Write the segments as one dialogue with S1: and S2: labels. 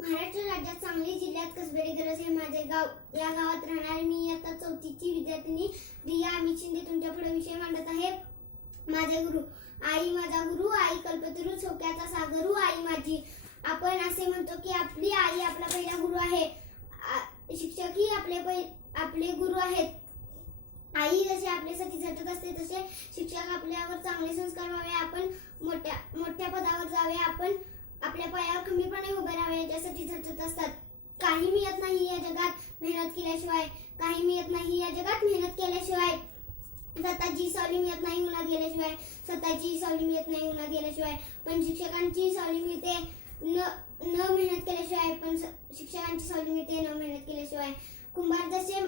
S1: महाराष्ट्र राज्यात सांगली जिल्ह्यात कसबेरी गरज हे माझे गाव. या गावात राहणारी मी इयत्ता चौथीची विद्यार्थिनी रिया अमित शिंदे तुमच्यापुढे विषय मांडत आहे. माझे गुरु. आई माझा गुरु आई कल्पतरू छोक्याचा सागरू आई माझी. आपण असे म्हणतो की आपली आई आपला पहिला गुरु आहे. शिक्षकही आपले पै- आपले गुरु आहेत. आई जसे आपल्यासाठी झटत असते तसे शिक्षक आपल्यावर चांगले संस्कार व्हावे. आपण मोठ्या मोठ्या पदावर जावे. आपण आपल्या पायावर खंबीरपणे उभे राहावे याच्यासाठी झटत असतात. काही मिळत नाही या जगात मेहनत केल्याशिवाय काही मिळत नाही या जगात मेहनत केल्याशिवाय. स्वतःची सावली मिळत नाही उन्हात गेल्याशिवाय. स्वतःची सावली मिळत नाही उन्हात गेल्याशिवाय. पण शिक्षकांची सावली मिळते न न मेहनत केल्याशिवाय. पण शिक्षकांची सावली मिळते न मेहनत केल्याशिवाय. कुंभार जसे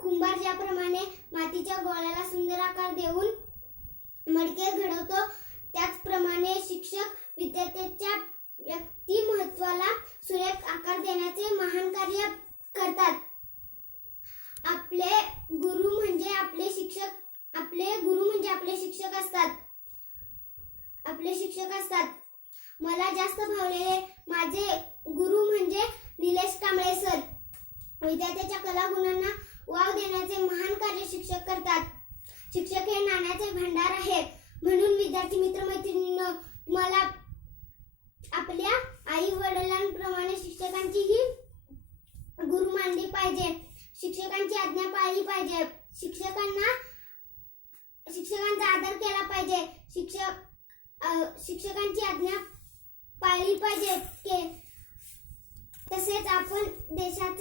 S1: कुंभार ज्याप्रमाणे मातीच्या गोळ्याला सुंदर आकार देऊन मडके घडवतो त्याचप्रमाणे शिक्षक विद्यार्थ्याच्या व्यक्तिमत्वाला सुरेख आकार देण्याचे महान कार्य करतात. आपले गुरु म्हणजे आपले शिक्षक आपले गुरु म्हणजे आपले शिक्षक असतात. आपले शिक्षक असतात. मला जास्त भावलेले माझे गुरु म्हणजे निलेश कांबळे सर. विद्यार्थ्याच्या कलागुणांना वाव देण्याचे महान कार्य शिक्षक करतात. शिक्षक हे नाण्याचे भांडार आहे म्हणून विद्यार्थी मित्र मैत्रिणींना आपल्या आई वडिलांप्रमाणे शिक्षकांचीही गुरु मानली पाहिजे. शिक्षकांची आज्ञा पाळली पाहिजे. शिक्षकांना शिक्षकांचा आदर केला पाहिजे. शिक्षक शिक्षकांची आज्ञा पाळली पाहिजे. तसेच आपण देशात